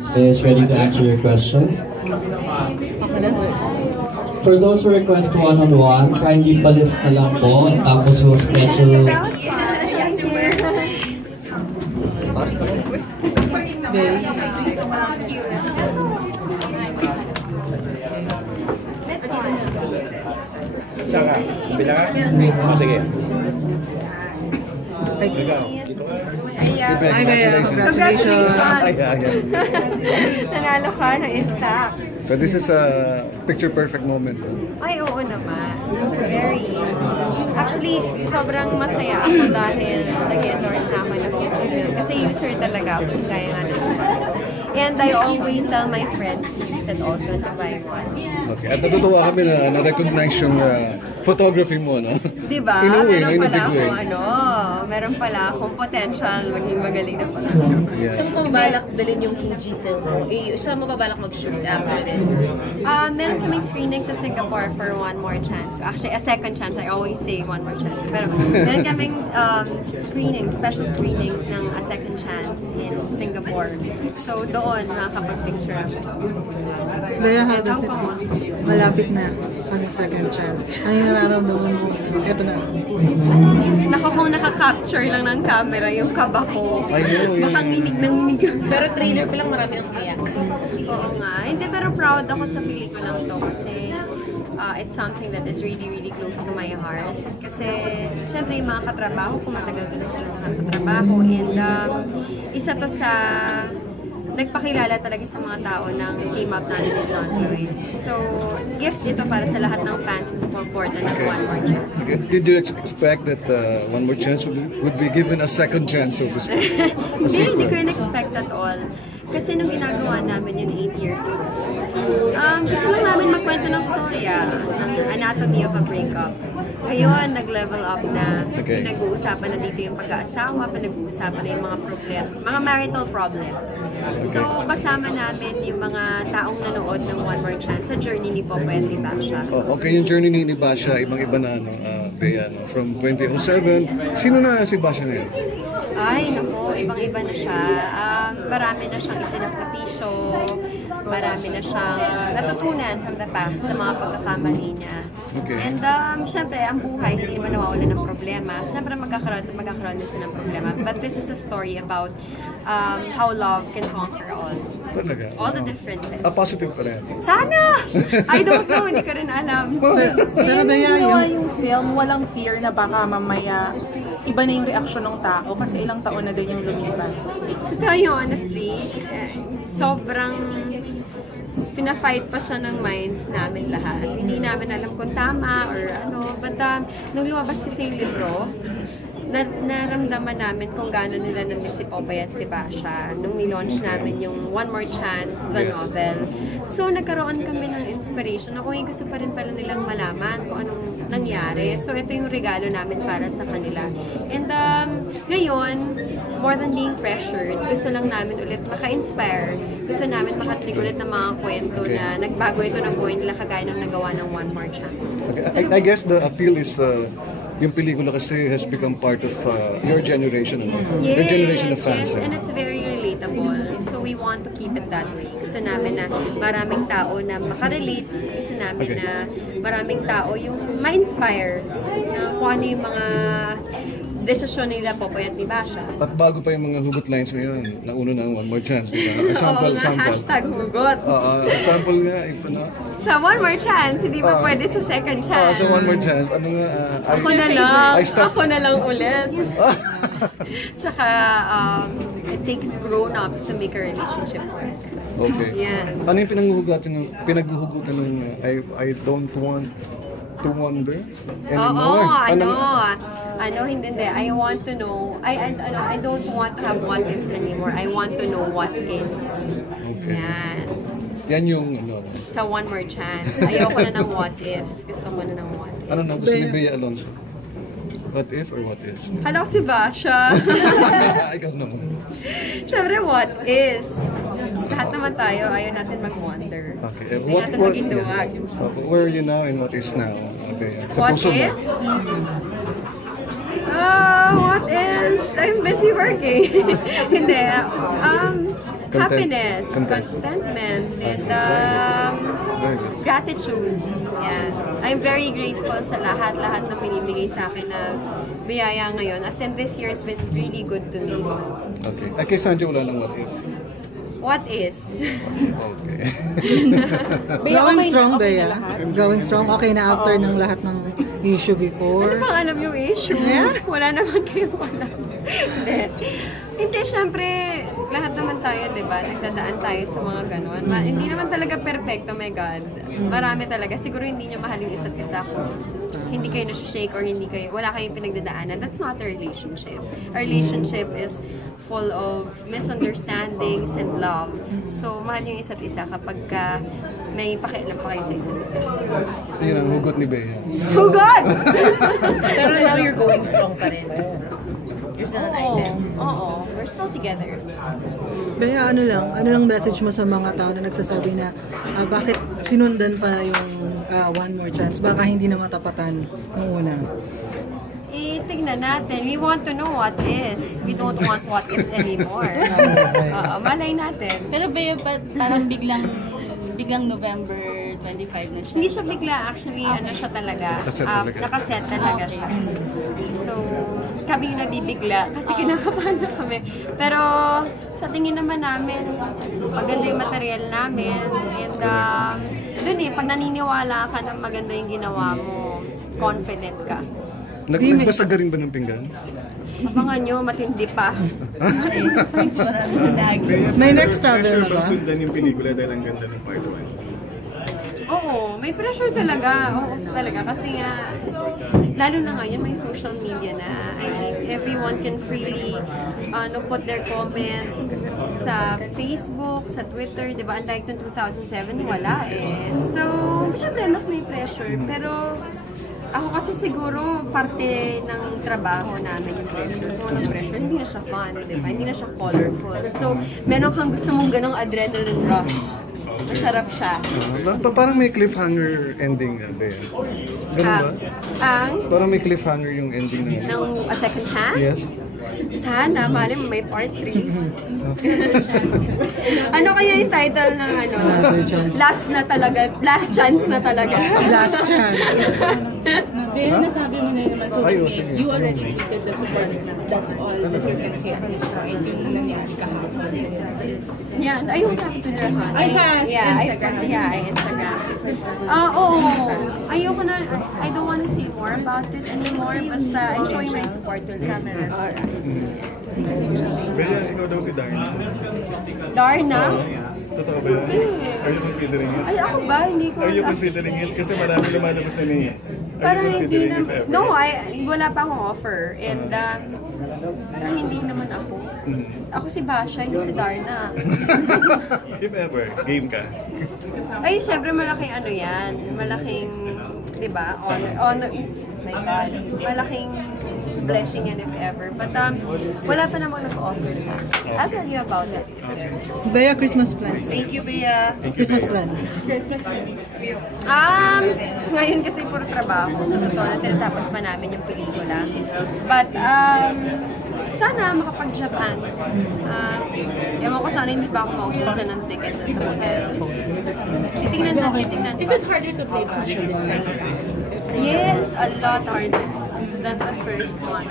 Is ready to answer your questions. For those who request one-on-one, kindly palist na lang po, tapos we'll schedule. Saka, bilangan? Oh, sige. Hi, Bea. Congratulations. Nanalo ka ng Insta. So this is a picture-perfect moment. Ay, oo naman. Very. Actually, sobrang masaya ako dahil nag-endorse na ako ng YouTube. Kasi user talaga ako, kaya nga nasa. And I always tell my friends that also to buy one. Okay. At natutuwa kami na na-recognize yung photography mo, no? Diba? Meron pala akong potential maging magaling na photographer. Yeah. Saan mo mabalak dalhin yung Fuji film mo? Saan mo mabalak mag-shoot after this? Meron kaming screening sa Singapore for One More Chance. Actually, a second chance. I always say One More Chance. Pero meron kaming special screening ng A Second Chance in Singapore. So doon, nakakapag-picture ako. Bea, how does it feel? Malapit na ang second chance. Ano yung nararamdaman mo? Ito na. Kung nakaka-capture lang ng camera yung kaba ko. Baka nginig ng nginig. Pero trailer pa lang marami ang kaya. Oo nga. Hindi, pero proud ako sa pelikulang to kasi it's something that is really, really close to my heart. Kasi, syempre, yung mga katrabaho ko, matagal ko na sila nakakatrabaho. And isa to sa nagpakilala talaga sa mga tao ng team up natin ni John Lloyd. So, gift ito para sa lahat ng fans sa supportan ng One More Chance. Okay. Did you expect that One More Chance would be given a second chance, so to speak? Hindi ko in-expect at all. Kasi nung ginagawa namin yun 8 years ago, gusto lang namin magkwento ng storya, ng anatomy of a breakup. Ngayon, nag-level up na. Pinag-uusapan na dito yung pag-aasawa, pinag-uusapan na yung mga problem, mga marital problems. So, kasama namin yung mga taong nanood ng One More Chance sa journey ni Popoy at ni Basha. Oh, okay, yung journey ni Basha, ibang-iba na, no? Bea, no? From 2007, sino na si Basha ngayon? Ay, naku, ibang-iba na siya. Marami na siyang isinakripisyo, marami na siyang natutunan from the past sa mga pagkakamali niya. Okay. And syempre, ang buhay, hindi naman nawawala ng problema. Syempre, magkakaroon din siya ng problema. But this is a story about how love can conquer all. Talaga? All the differences. Positive pa rin. Sana! I don't know, hindi ko rin alam. Pero Bea, yung film, walang fear na baka mamaya iba na yung reaksyon ng tao kasi ilang taon na din yung lumipas. Totoo yun, honestly. Sobrang pina-fight pa siya ng minds namin lahat. Hindi namin alam kung tama or ano. But nung lumabas kasi yung libro, naramdaman namin kung gaano nila na-miss si Popoy at si Basha nung nilaunch namin yung One More Chance, the novel. So, nagkaroon kami ng inspiration. Ako yung gusto pa rin pala nilang malaman kung anong nangyari. So, ito yung regalo namin para sa kanila. And ngayon, more than being pressured, gusto lang namin ulit maka-inspire. Gusto namin makatinig ulit ng mga kwento na nagbago ito ng buhay nila kagaya ng nagawa ng One More Chance. Okay. I guess the appeal is yung pelikula kasi has become part of your generation, your generation of fans. Yes, and it's very relatable. So we want to keep it that way. Gusto namin na maraming tao na makarelate. Gusto namin na maraming tao yung ma-inspire na kung ano yung mga desisyon nila Popoy at ni Basha. At bago pa yung mga hugot lines ngayon, nauna na ang One More Chance, diba? Sample. Hashtag hugot. Sample nga, if ano. Sa One More Chance, hindi pa pwede sa second chance. Sa One More Chance, ano nga? Ako na lang ulit. Tsaka, it takes grown-ups to make a relationship work. Okay. Yeah. Ano yung pinaghuhugutan ng I don't want to wonder anymore? Hindi. I want to know. I don't want to have what ifs anymore. I want to know what is. Okay. Yan yung sa One More Chance. Ayoko na ng what ifs. Gusto ko na ng what ifs. Ano na gusto ni Bea Alonzo? What if or what is? Hala ko si Basha. Ikaw naman. Siyempre, what is? Lahat naman tayo, ayaw natin mag-wonder. Okay. Hindi natin maging duwag. Where are you now and what is now? Okay. What is? What is? I'm busy working. Hindi. Happiness, Content. contentment, and Very good. gratitude. Yeah. I'm very grateful sa lahat na binibigay sa akin na biyaya ngayon. As in, this year has been really good to me. Okay. Ay, kay Sanjo wala nang what if. What is? Okay. Going strong, Bea. Going strong. Okay na after ng lahat ng issue before. Ano bang alam yung issue? Wala naman kayong alam. Hindi, syempre, lahat naman tayo, di ba? Nagdadaan tayo sa mga ganon. Hindi naman talaga perfecto, my God. Marami talaga. Siguro hindi niya mahal yung isa't isa kung hindi kayo nasi-shake or wala kayong pinagdadaanan. That's not a relationship. A relationship is full of misunderstandings and love. So, mahal yung isa't isa kapag may pakialam pa kayo sa isa't isa. Yun ang hugot ni Bea. Oh God! Pero now you're going strong pa rin. You're still an item. Oo. We're still together. Bea, ano lang message mo sa mga tao na nagsasabi na bakit sinundan pa yung one more chance? Baka hindi na matapatan ng una. Tignan natin. We want to know what is. We don't want what ifs anymore. Malay natin. Pero Bea, parang biglang November 25 na siya. Hindi siya bigla. Actually, ano siya talaga. Nakaset talaga siya. So, kami yung nabibigla kasi kinakabahan na kami. Pero, sa tingin naman namin, maganda yung material namin. And, dun pag naniniwala ka na maganda yung ginawa mo, confident ka. Nagbasag ka rin ba ng pinggan? Abangan nyo, matindi pa. May next travel na ba? Sundan yung pelikula dahil ang ganda ng part 1. Oo, may pressure talaga. Oo, talaga. Kasi nga, lalo na ngayon, may social media na. I think everyone can freely put their comments sa Facebook, sa Twitter, di ba? Unlike noong 2007, wala eh. So, syempre, mas may pressure. Pero, ako kasi siguro parte ng trabaho namin yung pressure. Kung walang pressure, hindi na siya fun, di ba? Hindi na siya colorful. So, meron kang gusto mong ganong adrenaline rush. Masarap siya. Parang may cliffhanger ending na, Bea. Ganun ba? Parang may cliffhanger yung ending na. Ng A Second Chance? Yes. Sana, mali mo may part 3. Ano kaya yung title ng ano? Last na talaga. Last chance na talaga. Last chance. Bea, nasabi mo na naman, so sige. you already tweeted the support. That's all that you can say at this point. Yung nangyari kahapon. Yan, ayun ka to their hand. Ay, sa Instagram. Instagram. Oo. Ayoko na, I don't want to say more about it anymore. Basta, I'm showing my support to the cameras. Bea, ikaw daw si Darna. Darna? Totoo ba yun? Are you considering it? Ay, ako ba? Hindi ko. Are you considering it? Kasi marami lumalabas na names. Are Parang you hindi considering na, if ever? no, wala pa akong offer. And, hindi naman ako. Ako si Basha, hindi si Darna. If ever, game ka. Ay, syempre malaking ano yan. Malaking, di ba, honor, my God. Malaking blessing yan if ever. But wala pa namang nag-offer sa akin. I'll tell you about it. Bea, Christmas plans. Thank you, Bea. Christmas plans. Ngayon kasi puro trabaho. Sa totoo na tinatapos pa namin yung pelikula. But, sana makapag-Japan. Ewan ko sana hindi pa ako mautusan ng tickets at hotels. Tingnan natin. Is it harder to play Basha this time? Yes, a lot harder than the first one.